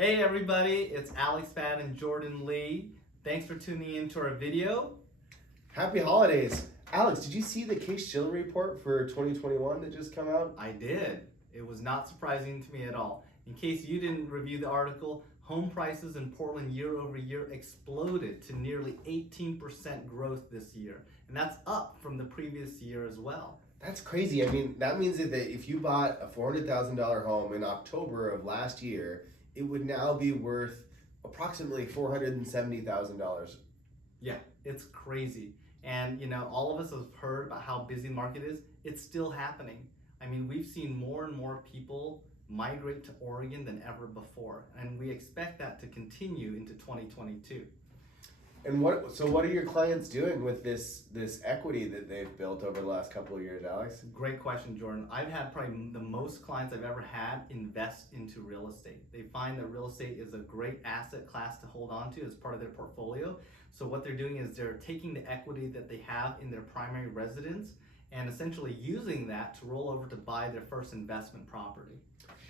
Hey everybody, it's Alex Fad and Jordan Lee. Thanks for tuning in to our video. Happy holidays. Alex, did you see the Case-Shiller report for 2021 that just come out? I did. It was not surprising to me at all. In case you didn't review the article, home prices in Portland year over year exploded to nearly 18% growth this year. And that's up from the previous year as well. That's crazy. I mean, that means that if you bought a $400,000 home in October of last year, it would now be worth approximately $470,000. Yeah, it's crazy. And all of us have heard about how busy the market is. It's still happening. I mean, we've seen more and more people migrate to Oregon than ever before, and we expect that to continue into 2022. And what are your clients doing with this equity that they've built over the last couple of years, Alex? Great question, Jordan. I've had probably the most clients I've ever had invest into real estate. They find that real estate is a great asset class to hold on to as part of their portfolio. So what they're doing is they're taking the equity that they have in their primary residence and essentially using that to roll over to buy their first investment property.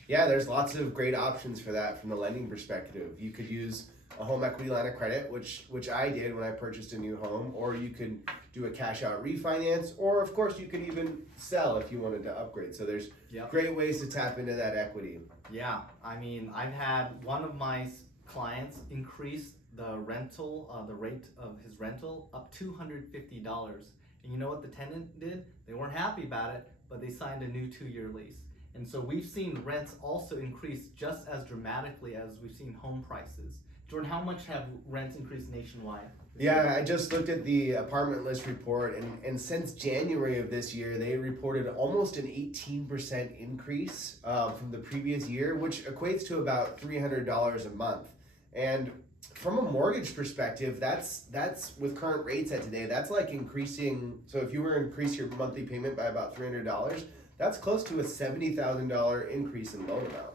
Yeah, there's lots of great options for that from a lending perspective. You could use a home equity line of credit, which I did when I purchased a new home, or you could do a cash out refinance, or of course you could even sell if you wanted to upgrade. So there's great ways to tap into that equity. Yeah, I mean, I've had one of my clients increase the rental, the rate of his rental up $250. And you know what the tenant did? They weren't happy about it, but they signed a new 2-year lease. And so we've seen rents also increase just as dramatically as we've seen home prices. Jordan, how much have rents increased nationwide? Yeah, I just looked at the apartment list report, and since January of this year, they reported almost an 18% increase from the previous year, which equates to about $300 a month. And from a mortgage perspective, that's with current rates at today, that's like increasing. So if you were to increase your monthly payment by about $300, that's close to a $70,000 increase in loan amount.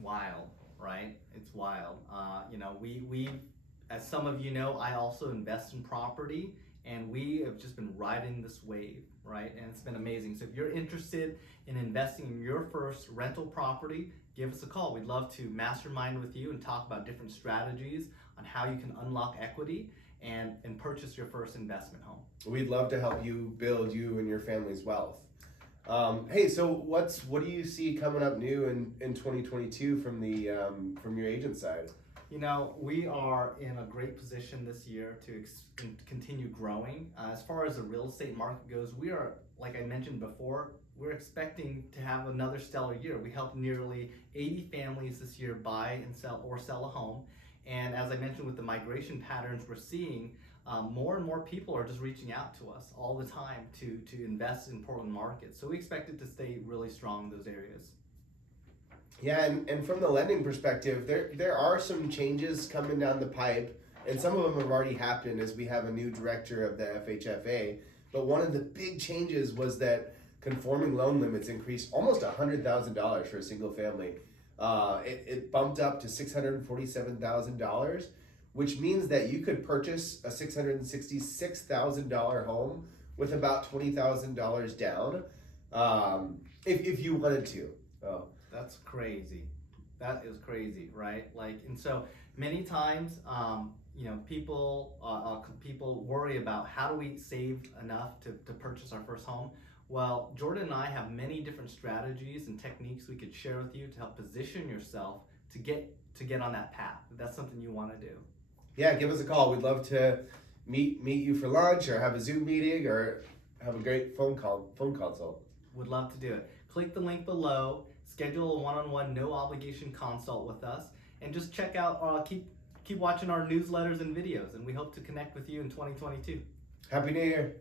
Wild, right? It's wild. We, as some of you know, I also invest in property, and we have just been riding this wave, right? And it's been amazing. So if you're interested in investing in your first rental property, give us a call. We'd love to mastermind with you and talk about different strategies on how you can unlock equity and purchase your first investment home. We'd love to help you build you and your family's wealth. Hey, so what do you see coming up new in 2022 from your agent side? We are in a great position this year to continue growing. As far as the real estate market goes, we are, like I mentioned before, we're expecting to have another stellar year. We helped nearly 80 families this year buy and sell a home. And as I mentioned with the migration patterns we're seeing, more and more people are just reaching out to us all the time to invest in Portland markets. So we expect it to stay really strong in those areas. Yeah, and from the lending perspective, there are some changes coming down the pipe, and some of them have already happened as we have a new director of the FHFA. But one of the big changes was that conforming loan limits increased almost $100,000 for a single family. It bumped up to $647,000, which means that you could purchase a $666,000 home with about $20,000 down, if you wanted to. Oh. That's crazy. That is crazy, right? And so many times, people worry about how do we save enough to purchase our first home. Well, Jordan and I have many different strategies and techniques we could share with you to help position yourself to get on that path. If that's something you want to do. Yeah, give us a call. We'd love to meet you for lunch, or have a Zoom meeting, or have a great phone consult. Would love to do it. Click the link below. Schedule a one-on-one, no obligation consult with us, and just check out, keep watching our newsletters and videos, and we hope to connect with you in 2022. Happy New Year.